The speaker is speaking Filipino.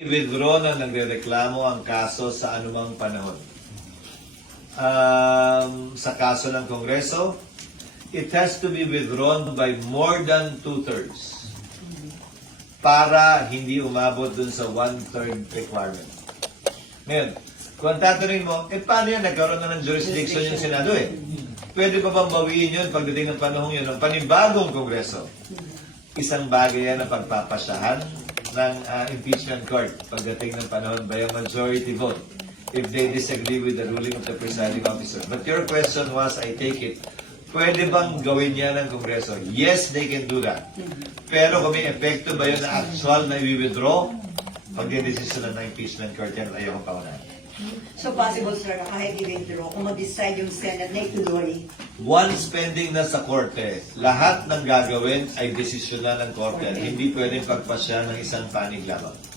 I-withdraw na nagrereklamo ang kaso sa anumang panahon. Sa kaso ng Kongreso, it has to be withdrawn by more than 2/3 para hindi umabot dun sa 1/3 requirement. Ngayon, kung tatanungin mo, paano yan? Nagkaroon na ng jurisdiction yung Senado Pwede pa bang bawiin yun pagdating ng panahon yun ng panibagong Kongreso? Isang bagay yan na pagpapasyahan ng impeachment court pagdating ng panahon by a majority vote if they disagree with the ruling of the presiding officer. But your question was, I take it, pwede bang gawin yan ng Kongreso? Yes, they can do that. Pero kung may epekto ba yun na actual na i-withdraw, pag-desisyon ng impeachment court yan, ayaw ko paunahan. So possible, sir, na kahit i-withdraw, kung mag-decide yung Senate na ituloy, Once pending na sa korte, lahat ng gagawin ay desisyon na ng korte. Hindi pwedeng pagpasya ng isang panig lamang.